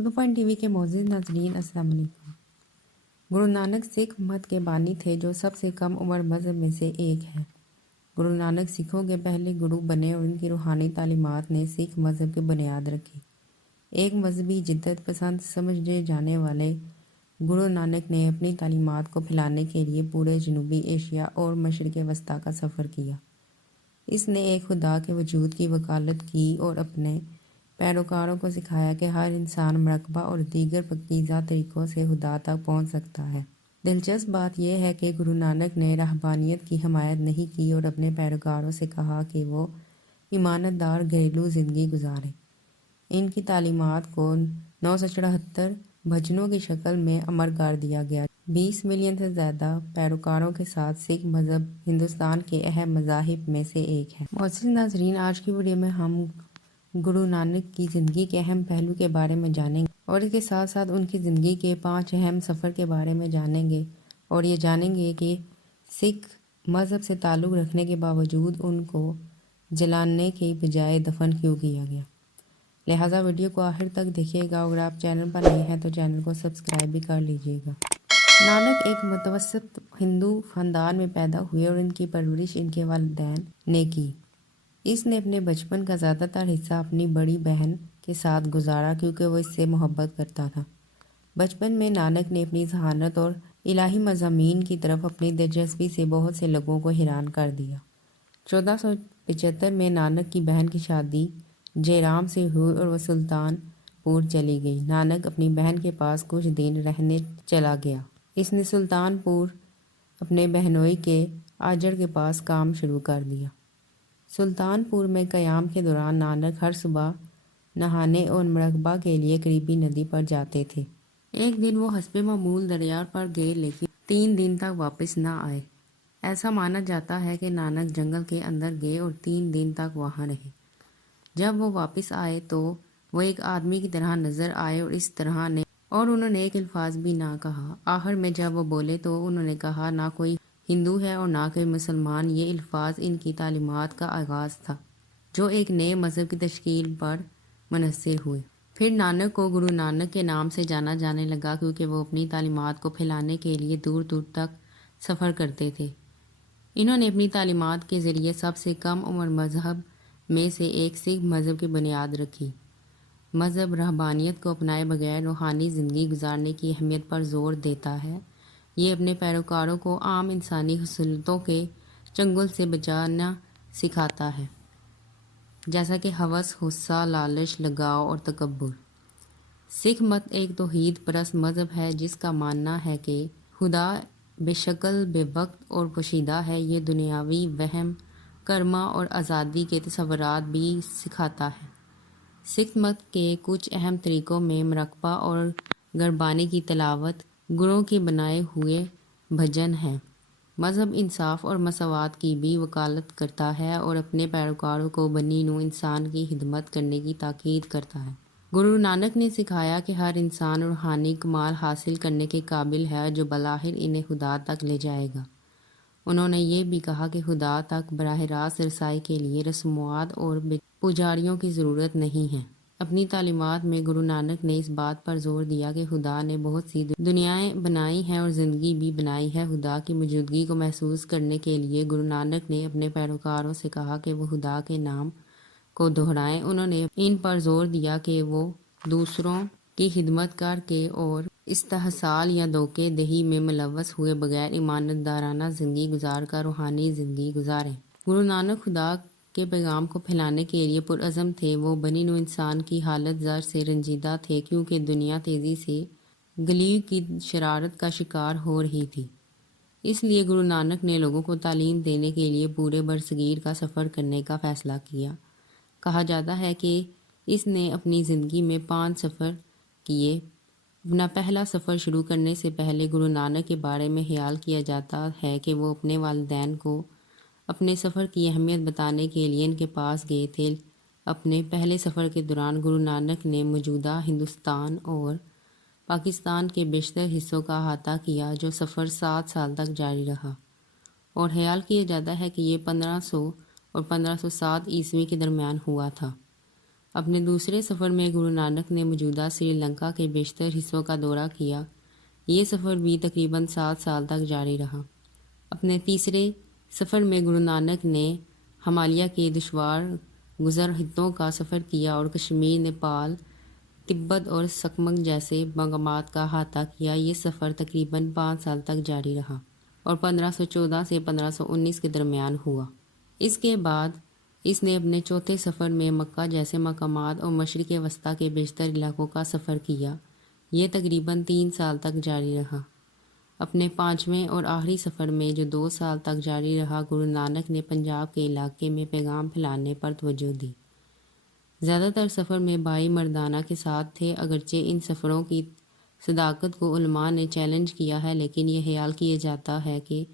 Urdu point T V کے معزز ناظرین السلام علیکم۔ گرو نانک سکھ مت کے بانی تھے جو سب سے کم عمر مذہب میں سے ایک ہے۔ گرو نانک سکھوں کے پہلے گرو بنے اور ان کی روحانی تعلیمات نے سکھ مذہب کی بنیاد رکھی۔ ایک مذہبی جدت پسند سمجھے جانے والے گرو نانک نے اپنی تعلیمات کو پھیلانے کے لیے پورے جنوبی ایشیا اور مشرق وسطیٰ کا سفر کیا۔ اس نے ایک خدا کے وجود کی وکالت کی اور اپنے پیروکاروں کو سکھایا کہ ہر انسان مراقبہ اور دیگر پاکیزہ طریقوں سے خدا تک پہنچ سکتا ہے۔ دلچسپ بات یہ ہے کہ گرو نانک نے رہبانیت کی حمایت نہیں کی اور اپنے پیروکاروں سے کہا کہ وہ ایماندار گھریلو زندگی گزاریں۔ ان کی تعلیمات کو 974 بھجنوں کی شکل میں امر کر دیا گیا۔ 20 ملین سے زیادہ پیروکاروں کے ساتھ سکھ مذہب ہندوستان کے اہم مذاہب میں سے ایک ہے۔ معزز ناظرین، آج کی ویڈیو میں ہم گرو نانک کی زندگی کے اہم پہلو کے بارے میں جانیں گے اور اس کے ساتھ ساتھ ان کی زندگی کے 5 اہم سفر کے بارے میں جانیں گے اور یہ جانیں گے کہ سکھ مذہب سے تعلق رکھنے کے باوجود ان کو جلانے کے بجائے دفن کیوں کیا گیا۔ لہٰذا ویڈیو کو آخر تک دیکھیے گا۔ اگر آپ چینل پر نئے ہیں تو چینل کو سبسکرائب بھی کر لیجیے گا۔ نانک ایک متوسط ہندو خاندان میں پیدا ہوئے اور ان کی پرورش ان کے والدین نے کی۔ اس نے اپنے بچپن کا زیادہ تر حصہ اپنی بڑی بہن کے ساتھ گزارا کیونکہ وہ اس سے محبت کرتا تھا۔ بچپن میں نانک نے اپنی ذہانت اور الہی مضامین کی طرف اپنی دلچسپی سے بہت سے لوگوں کو حیران کر دیا۔ 1475 میں نانک کی بہن کی شادی جے رام سے ہوئی اور وہ سلطان پور چلی گئی۔ نانک اپنی بہن کے پاس کچھ دن رہنے چلا گیا۔ اس نے سلطان پور اپنے بہنوئی کے آجڑ کے پاس کام شروع کر دیا۔ سلطان پور میں قیام کے دوران نانک ہر صبح نہانے اور مراقبہ کے لیے قریبی ندی پر جاتے تھے۔ ایک دن وہ حسب معمول دریا پر گئے لیکن 3 دن تک واپس نہ آئے۔ ایسا مانا جاتا ہے کہ نانک جنگل کے اندر گئے اور 3 دن تک وہاں رہے۔ جب وہ واپس آئے تو وہ ایک آدمی کی طرح نظر آئے اور انہوں نے ایک الفاظ بھی نہ کہا۔ آخر میں جب وہ بولے تو انہوں نے کہا نہ کوئی ہندو ہے اور نہ کوئی مسلمان۔ یہ الفاظ ان کی تعلیمات کا آغاز تھا جو ایک نئے مذہب کی تشکیل پر منحصر ہوئے۔ پھر نانک کو گرو نانک کے نام سے جانا جانے لگا کیونکہ وہ اپنی تعلیمات کو پھیلانے کے لیے دور دور تک سفر کرتے تھے۔ انہوں نے اپنی تعلیمات کے ذریعے سب سے کم عمر مذہب میں سے ایک سکھ مذہب کی بنیاد رکھی۔ مذہب رہبانیت کو اپنائے بغیر روحانی زندگی گزارنے کی اہمیت پر زور دیتا ہے۔ یہ اپنے پیروکاروں کو عام انسانی خصلتوں کے چنگل سے بچانا سکھاتا ہے، جیسا کہ ہوس، غصہ، لالچ، لگاؤ اور تکبر۔ سکھ مت ایک توحید پرست مذہب ہے جس کا ماننا ہے کہ خدا بے شکل، بے وقت اور پوشیدہ ہے۔ یہ دنیاوی وہم، کرما اور آزادی کے تصورات بھی سکھاتا ہے۔ سکھ مت کے کچھ اہم طریقوں میں مراقبہ اور گربانی کی تلاوت، گروؤں کے بنائے ہوئے بھجن ہیں۔ مذہب انصاف اور مساوات کی بھی وکالت کرتا ہے اور اپنے پیروکاروں کو بنی نوع انسان کی خدمت کرنے کی تاکید کرتا ہے۔ گرو نانک نے سکھایا کہ ہر انسان روحانی کمال حاصل کرنے کے قابل ہے جو بالآخر انہیں خدا تک لے جائے گا۔ انہوں نے یہ بھی کہا کہ خدا تک براہ راست رسائی کے لیے رسومات اور پجاریوں کی ضرورت نہیں ہے۔ اپنی تعلیمات میں گرو نانک نے اس بات پر زور دیا کہ خدا نے بہت سی دنیایں بنائی ہیں اور زندگی بھی بنائی ہے۔ خدا کی موجودگی کو محسوس کرنے کے لیے گرو نانک نے اپنے پیروکاروں سے کہا کہ وہ خدا کے نام کو دہرائیں۔ انہوں نے ان پر زور دیا کہ وہ دوسروں کی خدمت کر کے اور استحصال یا دھوکے دہی میں ملوث ہوئے بغیر ایماندارانہ زندگی گزار کر روحانی زندگی گزاریں۔ گرو نانک خدا کے پیغام کو پھیلانے کے لیے پرعزم تھے۔ وہ بنی نوع انسان کی حالت زر سے رنجیدہ تھے کیونکہ دنیا تیزی سے غلیظ کی شرارت کا شکار ہو رہی تھی۔ اس لیے گرو نانک نے لوگوں کو تعلیم دینے کے لیے پورے برصغیر کا سفر کرنے کا فیصلہ کیا۔ کہا جاتا ہے کہ اس نے اپنی زندگی میں 5 سفر کیے۔ اپنا پہلا سفر شروع کرنے سے پہلے گرو نانک کے بارے میں خیال کیا جاتا ہے کہ وہ اپنے والدین کو اپنے سفر کی اہمیت بتانے کے لیے ان کے پاس گئے تھے۔ اپنے پہلے سفر کے دوران گرو نانک نے موجودہ ہندوستان اور پاکستان کے بیشتر حصوں کا احاطہ کیا۔ جو سفر 7 سال تک جاری رہا اور خیال کیا جاتا ہے کہ یہ 1500 اور 1507 عیسوی کے درمیان ہوا تھا۔ اپنے دوسرے سفر میں گرو نانک نے موجودہ سری لنکا کے بیشتر حصوں کا دورہ کیا۔ یہ سفر بھی تقریباً 7 سال تک جاری رہا۔ اپنے تیسرے سفر میں گرو نانک نے ہمالیہ کے دشوار گزر خطوں کا سفر کیا اور کشمیر، نیپال، تبت اور سکمک جیسے مقامات کا احاطہ کیا۔ یہ سفر تقریباً 5 سال تک جاری رہا اور 1514 سے 1519 کے درمیان ہوا۔ اس کے بعد اس نے اپنے چوتھے سفر میں مکہ جیسے مقامات اور مشرق وسطیٰ کے بیشتر علاقوں کا سفر کیا۔ یہ تقریباً 3 سال تک جاری رہا۔ اپنے 5ویں اور آخری سفر میں جو 2 سال تک جاری رہا، گرو نانک نے پنجاب کے علاقے میں پیغام پھیلانے پر توجہ دی۔ زیادہ تر سفر میں بھائی مردانہ کے ساتھ تھے۔ اگرچہ ان سفروں کی صداقت کو علماء نے چیلنج کیا ہے، لیکن یہ خیال کیا جاتا ہے کہ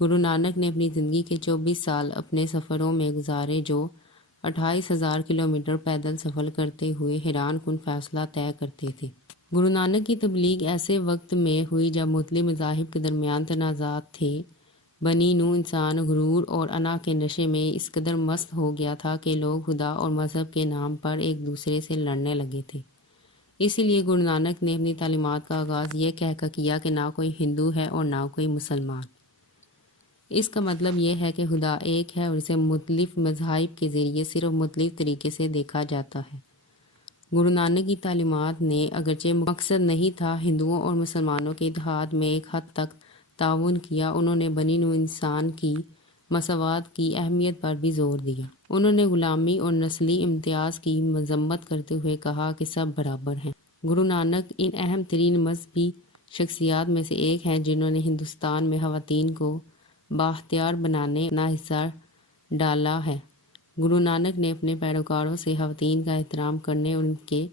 گرو نانک نے اپنی زندگی کے 24 سال اپنے سفروں میں گزارے، جو 28,000 کلومیٹر پیدل سفر کرتے ہوئے حیران کن فاصلہ طے کرتے تھے۔ گرو نانک کی تبلیغ ایسے وقت میں ہوئی جب مختلف مذاہب کے درمیان تنازعات تھے۔ بنی نوع انسان غرور اور انا کے نشے میں اس قدر مست ہو گیا تھا کہ لوگ خدا اور مذہب کے نام پر ایک دوسرے سے لڑنے لگے تھے۔ اسی لیے گرو نانک نے اپنی تعلیمات کا آغاز یہ کہہ کر کیا کہ نہ کوئی ہندو ہے اور نہ کوئی مسلمان۔ اس کا مطلب یہ ہے کہ خدا ایک ہے اور اسے مختلف مذاہب کے ذریعے صرف مختلف طریقے سے دیکھا جاتا ہے۔ گرو نانک کی تعلیمات نے اگرچہ مقصد نہیں تھا ہندوؤں اور مسلمانوں کے اتحاد میں ایک حد تک تعاون کیا، انہوں نے بنی نوع انسان کی مساوات کی اہمیت پر بھی زور دیا۔ انہوں نے غلامی اور نسلی امتیاز کی مذمت کرتے ہوئے کہا کہ سب برابر ہیں۔ گرو نانک ان اہم ترین مذہبی شخصیات میں سے ایک ہیں جنہوں نے ہندوستان میں خواتین کو بااختیار بنانے اپنا حصہ ڈالا ہے۔ گرو نانک نے اپنے پیروکاروں سے خواتین کا احترام کرنے اور ان کے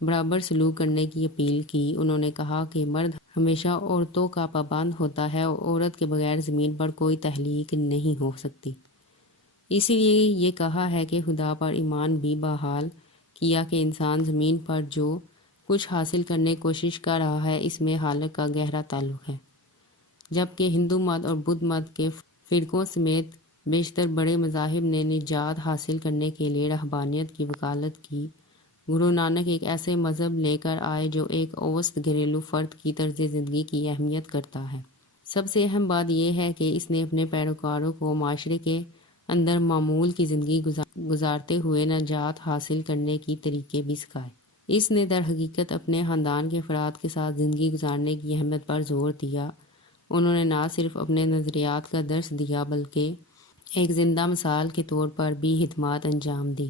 برابر سلوک کرنے کی اپیل کی۔ انہوں نے کہا کہ مرد ہمیشہ عورتوں کا پابند ہوتا ہے اور عورت کے بغیر زمین پر کوئی تخلیق نہیں ہو سکتی۔ اسی لیے یہ کہا ہے کہ خدا پر ایمان بھی بحال کیا کہ انسان زمین پر جو کچھ حاصل کرنے کی کوشش کر رہا ہے، اس میں خالق کا گہرا تعلق ہے۔ جبکہ ہندو مت اور بدھ مت کے فرقوں سمیت بیشتر بڑے مذاہب نے نجات حاصل کرنے کے لیے رہبانیت کی وکالت کی، گرو نانک ایک ایسے مذہب لے کر آئے جو ایک اوسط گھریلو فرد کی طرز زندگی کی اہمیت کرتا ہے۔ سب سے اہم بات یہ ہے کہ اس نے اپنے پیروکاروں کو معاشرے کے اندر معمول کی زندگی گزارتے ہوئے نجات حاصل کرنے کی طریقے بھی سکھائے۔ اس نے در حقیقت اپنے خاندان کے افراد کے ساتھ زندگی گزارنے کی اہمیت پر زور دیا۔ انہوں نے نہ صرف اپنے نظریات کا درس دیا بلکہ ایک زندہ مثال کے طور پر بھی خدمات انجام دی۔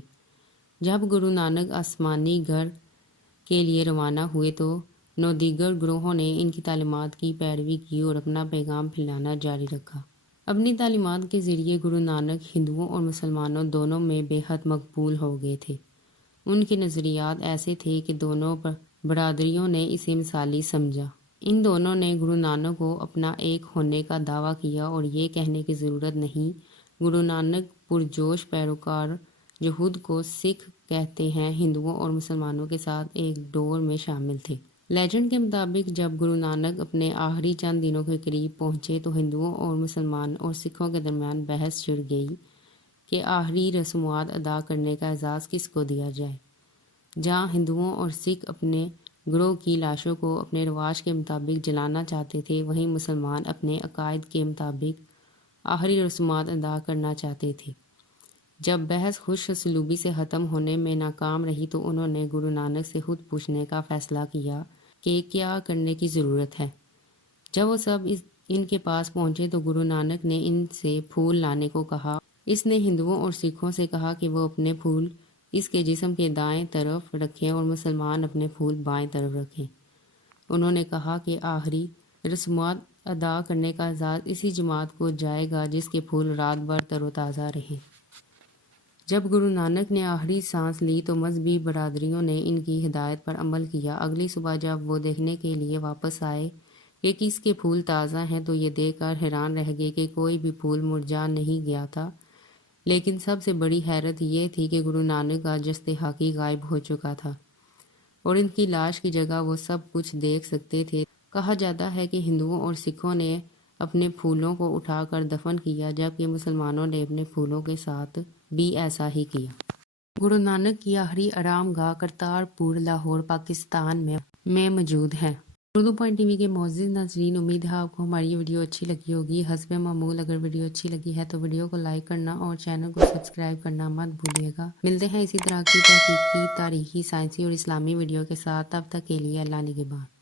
جب گرو نانک آسمانی گھر کے لیے روانہ ہوئے تو 9 دیگر گروہوں نے ان کی تعلیمات کی پیروی کی اور اپنا پیغام پھیلانا جاری رکھا۔ اپنی تعلیمات کے ذریعے گرو نانک ہندوؤں اور مسلمانوں دونوں میں بے حد مقبول ہو گئے تھے۔ ان کے نظریات ایسے تھے کہ دونوں برادریوں نے اسے مثالی سمجھا۔ ان دونوں نے گرو نانک کو اپنا ایک ہونے کا دعویٰ کیا اور یہ کہنے کی ضرورت نہیں، گرو نانک پرجوش پیروکار جو خود کو سکھ کہتے ہیں، ہندوؤں اور مسلمانوں کے ساتھ ایک ڈور میں شامل تھے۔ لیجنڈ کے مطابق جب گرو نانک اپنے آخری چند دنوں کے قریب پہنچے تو ہندوؤں اور مسلمان اور سکھوں کے درمیان بحث چھڑ گئی کہ آخری رسومات ادا کرنے کا اعزاز کس کو دیا جائے۔ جہاں ہندوؤں اور سکھ اپنے گروہ کی لاشوں کو اپنے رواج کے مطابق جلانا چاہتے تھے، وہیں مسلمان اپنے عقائد کے مطابق آخری رسومات ادا کرنا چاہتے تھے۔ جب بحث خوش اسلوبی سے ختم ہونے میں ناکام رہی تو انہوں نے گرو نانک سے خود پوچھنے کا فیصلہ کیا کہ کیا کرنے کی ضرورت ہے۔ جب وہ سب ان کے پاس پہنچے تو گرو نانک نے ان سے پھول لانے کو کہا۔ اس نے ہندوؤں اور سکھوں سے کہا کہ وہ اپنے پھول اس کے جسم کے دائیں طرف رکھیں اور مسلمان اپنے پھول بائیں طرف رکھیں۔ انہوں نے کہا کہ آخری رسومات ادا کرنے کا اعزاز اسی جماعت کو جائے گا جس کے پھول رات بھر تر و تازہ رہیں۔ جب گرو نانک نے آخری سانس لی تو مذہبی برادریوں نے ان کی ہدایت پر عمل کیا۔ اگلی صبح جب وہ دیکھنے کے لیے واپس آئے کہ کس کے پھول تازہ ہیں تو یہ دیکھ کر حیران رہ گئے کہ کوئی بھی پھول مرجھا نہیں گیا تھا، لیکن سب سے بڑی حیرت یہ تھی کہ گرو نانک کا جسد حقیقی غائب ہو چکا تھا اور ان کی لاش کی جگہ وہ سب کچھ دیکھ سکتے تھے۔ کہا جاتا ہے کہ ہندوؤں اور سکھوں نے اپنے پھولوں کو اٹھا کر دفن کیا، جبکہ مسلمانوں نے اپنے پھولوں کے ساتھ بھی ایسا ہی کیا۔ گرو نانک کی آخری آرام گاہ کرتارپور لاہور پاکستان میں موجود ہے۔ اردو پوائنٹ ٹی وی کے معزز ناظرین، امید ہے آپ کو ہماری یہ ویڈیو اچھی لگی ہوگی۔ حسب معمول اگر ویڈیو اچھی لگی ہے تو ویڈیو کو لائک کرنا اور چینل کو سبسکرائب کرنا مت بھولیے گا۔ ملتے ہیں اسی طرح کی تحقیقی، تاریخی، سائنسی اور اسلامی ویڈیو کے ساتھ، تب تک کے لیے اللہ نگہبان۔